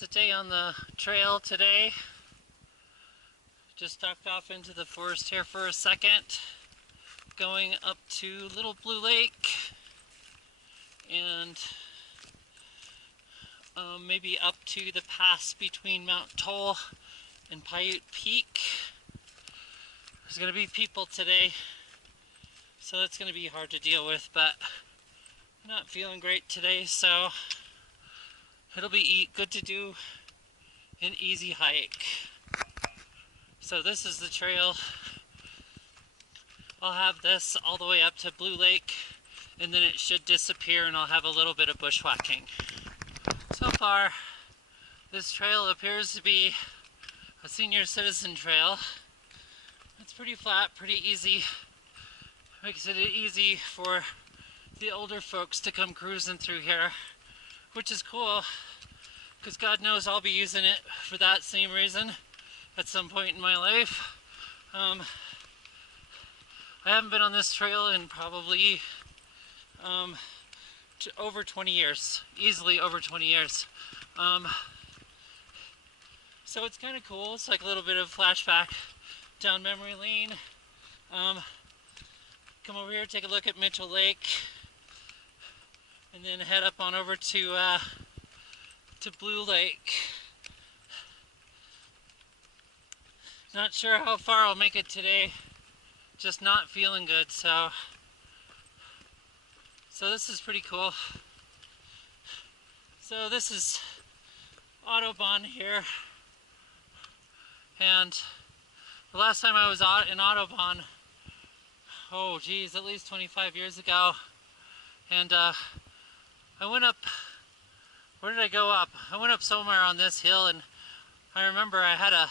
It's a day on the trail today. Just ducked off into the forest here for a second, going up to Little Blue Lake and maybe up to the pass between Mount Toll and Paiute Peak. There's going to be people today, so it's going to be hard to deal with, but I'm not feeling great today, so it'll be good to do an easy hike. So this is the trail. I'll have this all the way up to Blue Lake, and then it should disappear and I'll have a little bit of bushwhacking. So far, this trail appears to be a senior citizen trail. It's pretty flat, pretty easy. Makes it easy for the older folks to come cruising through here, which is cool, because God knows I'll be using it for that same reason at some point in my life. I haven't been on this trail in probably over 20 years, easily over 20 years. So it's kind of cool. It's like a little bit of flashback down memory lane. Come over here, take a look at Mitchell Lake, and then head up on over to Blue Lake. Not sure how far I'll make it today. Just not feeling good, so this is pretty cool. So this is Audubon here, and the last time I was in Audubon, oh geez, at least 25 years ago, and I went up, where did I go up? I went up somewhere on this hill, and I remember I had to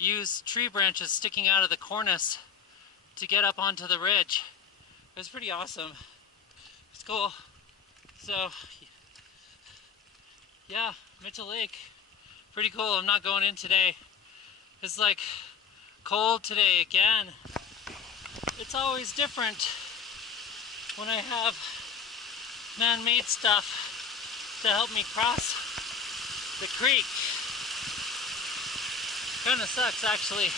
use tree branches sticking out of the cornice to get up onto the ridge. It was pretty awesome. It's cool. So yeah, Mitchell Lake, pretty cool. I'm not going in today. It's like cold today again. It's always different when I have man-made stuff to help me cross the creek. Kind of sucks, actually.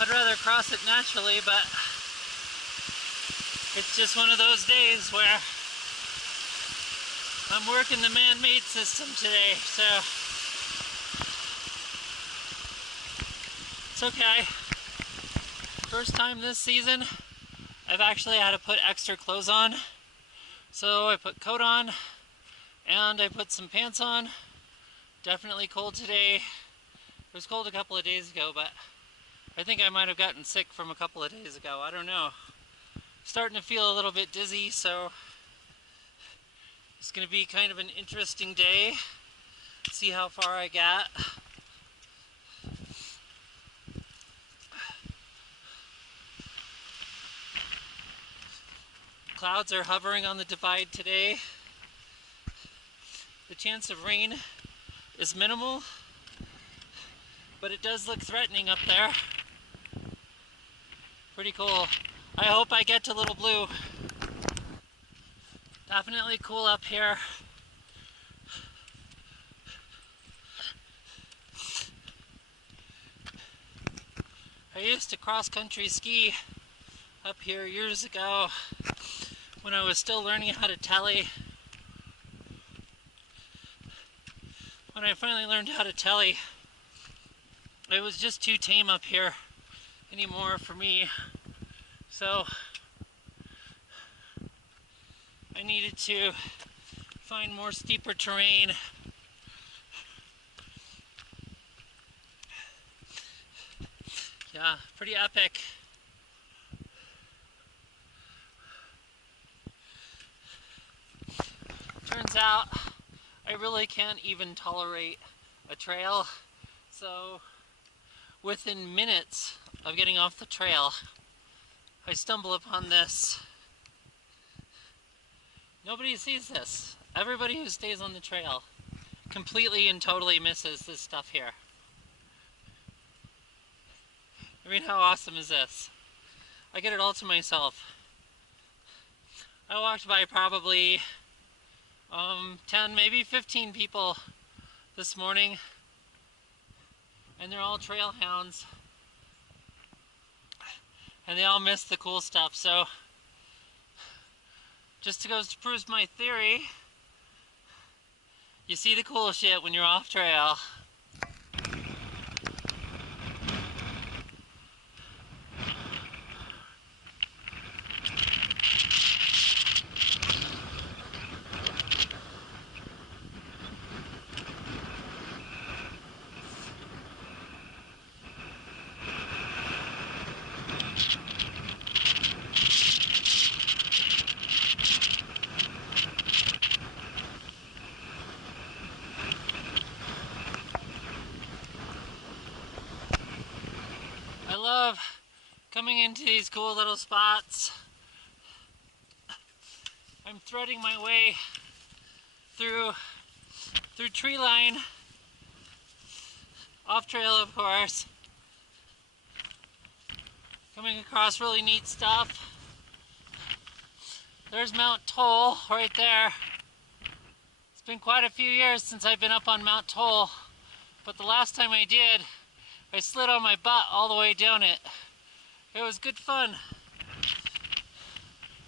I'd rather cross it naturally, but it's just one of those days where I'm working the man-made system today, so it's okay. First time this season, I've actually had to put extra clothes on. So I put coat on, and I put some pants on. Definitely cold today. It was cold a couple of days ago, but I think I might have gotten sick from a couple of days ago. I don't know. Starting to feel a little bit dizzy, so it's going to be kind of an interesting day. See how far I got. Clouds are hovering on the divide today. The chance of rain is minimal, but it does look threatening up there. Pretty cool. I hope I get to Little Blue. Definitely cool up here. I used to cross-country ski up here years ago when I was still learning how to telly. When I finally learned how to telly, it was just too tame up here anymore for me. So I needed to find more steeper terrain. Yeah, pretty epic. Turns out I really can't even tolerate a trail, so within minutes of getting off the trail, I stumble upon this. Nobody sees this. Everybody who stays on the trail completely and totally misses this stuff here. I mean, how awesome is this? I get it all to myself. I walked by probably 10, maybe 15 people this morning, and they're all trail hounds, and they all miss the cool stuff. So just to prove my theory, you see the cool shit when you're off trail. I love coming into these cool little spots. I'm threading my way through tree line, off trail of course, coming across really neat stuff. There's Mount Toll right there. It's been quite a few years since I've been up on Mount Toll, but the last time I did, I slid on my butt all the way down it. It was good fun.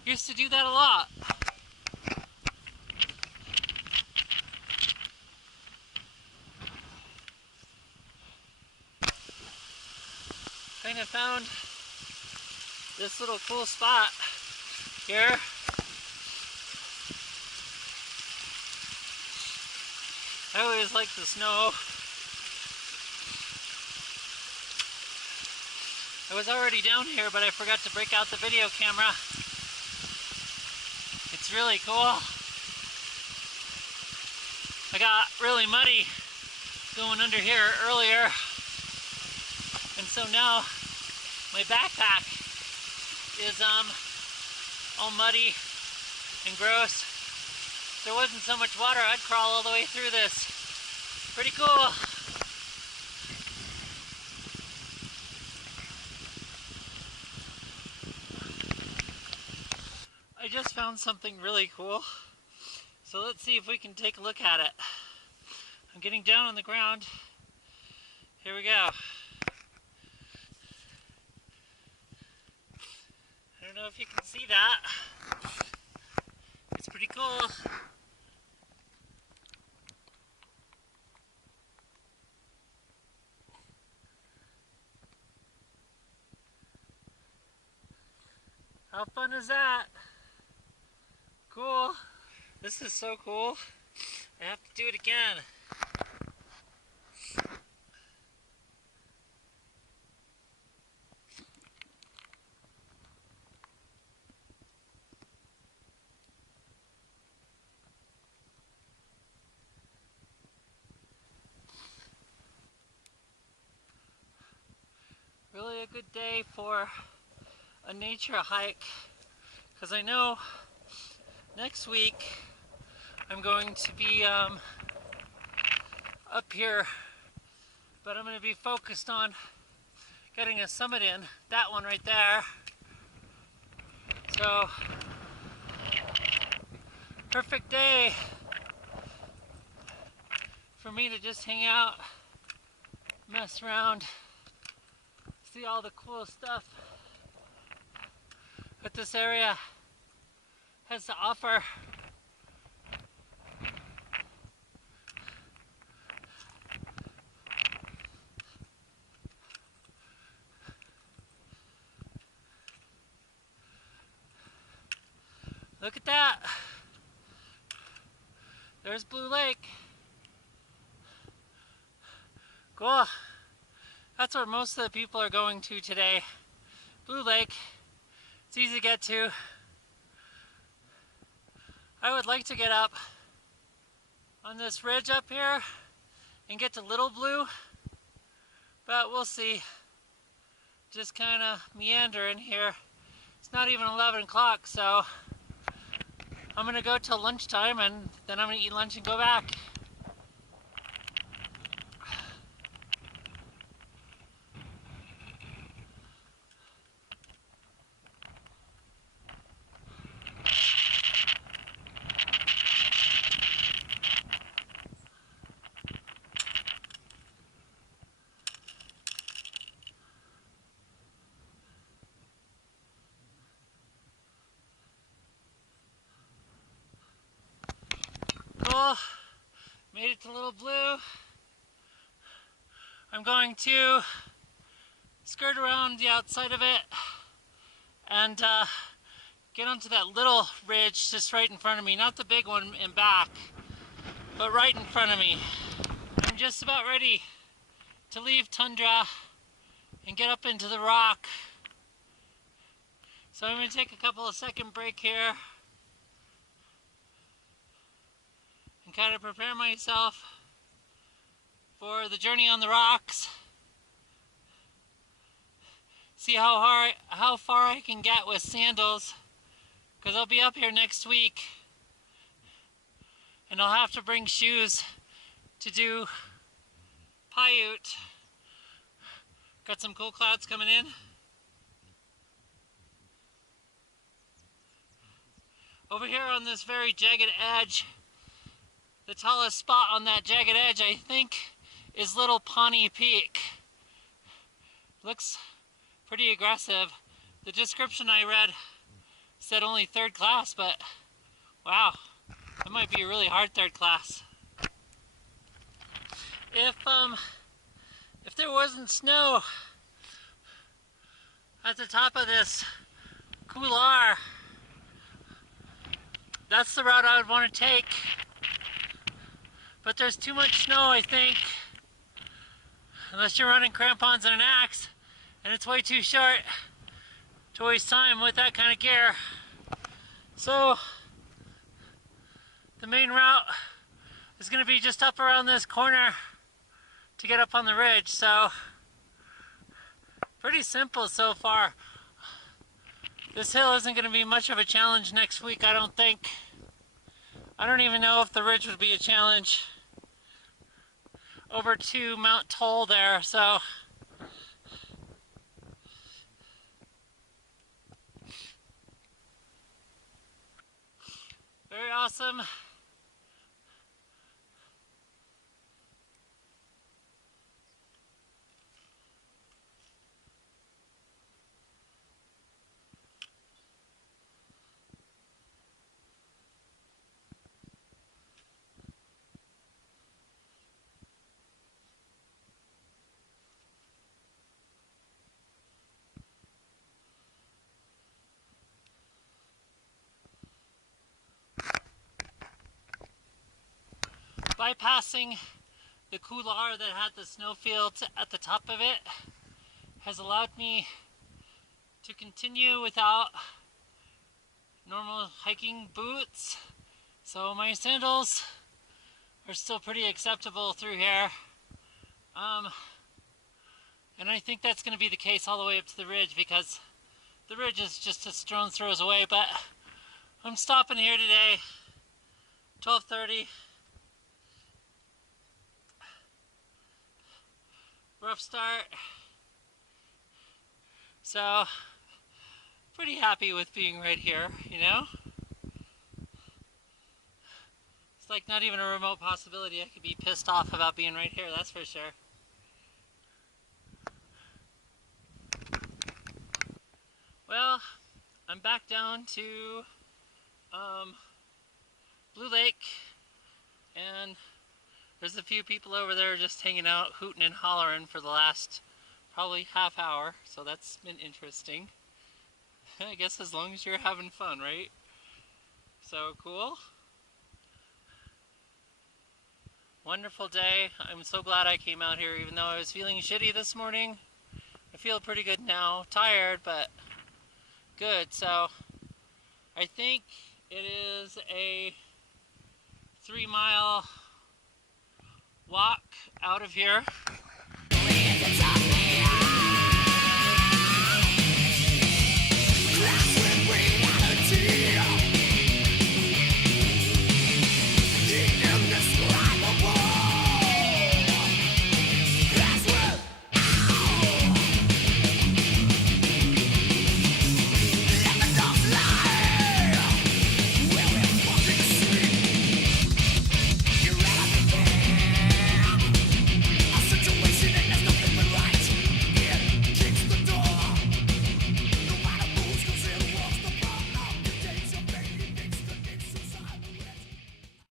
Used to do that a lot. Kind of found this little cool spot here. I always like the snow. I was already down here, but I forgot to break out the video camera. It's really cool. I got really muddy going under here earlier, and so now my backpack is all muddy and gross. If there wasn't so much water, I'd crawl all the way through this. Pretty cool. I just found something really cool, so let's see if we can take a look at it. I'm getting down on the ground. Here we go. I don't know if you can see that. It's pretty cool. How fun is that? Cool. This is so cool. I have to do it again. Really a good day for a nature hike, because I know next week I'm going to be up here, but I'm going to be focused on getting a summit in, that one right there. So, perfect day for me to just hang out, mess around, see all the cool stuff that this area has to offer. Look at that. There's Blue Lake. Cool. That's where most of the people are going to today. Blue Lake. It's easy to get to. I would like to get up on this ridge up here and get to Little Blue, but we'll see. Just kind of meandering here. It's not even 11 o'clock, so I'm gonna go till lunchtime, and then I'm gonna eat lunch and go back. Made it to Little Blue. I'm going to skirt around the outside of it and get onto that little ridge just right in front of me. Not the big one in back, but right in front of me. I'm just about ready to leave Tundra and get up into the rock. So I'm going to take a couple of second break here and kind of prepare myself for the journey on the rocks. See how far I can get with sandals, because I'll be up here next week and I'll have to bring shoes to do Paiute. Got some cool clouds coming in. Over here on this very jagged edge, the tallest spot on that jagged edge, I think, is Little Pawnee Peak. Looks pretty aggressive. The description I read said only 3rd class, but wow, that might be a really hard 3rd class. If there wasn't snow at the top of this couloir, that's the route I would want to take. But there's too much snow, I think, unless you're running crampons and an axe, and it's way too short to waste time with that kind of gear. So the main route is going to be just up around this corner to get up on the ridge. So pretty simple so far. This hill isn't going to be much of a challenge next week, I don't think. I don't even know if the ridge would be a challenge over to Mount Toll there, so very awesome. Bypassing the couloir that had the snowfield at the top of it has allowed me to continue without normal hiking boots. So my sandals are still pretty acceptable through here. And I think that's going to be the case all the way up to the ridge, because the ridge is just a stone's throws away. But I'm stopping here today, 12:30. Rough start. So pretty happy with being right here, you know? It's like not even a remote possibility I could be pissed off about being right here, that's for sure. Well, I'm back down to Blue Lake, and there's a few people over there just hanging out, hooting and hollering for the last probably half hour, so that's been interesting. I guess as long as you're having fun, right? So cool. Wonderful day. I'm so glad I came out here, even though I was feeling shitty this morning. I feel pretty good now. Tired, but good. So I think it is a 3-mile walk out of here.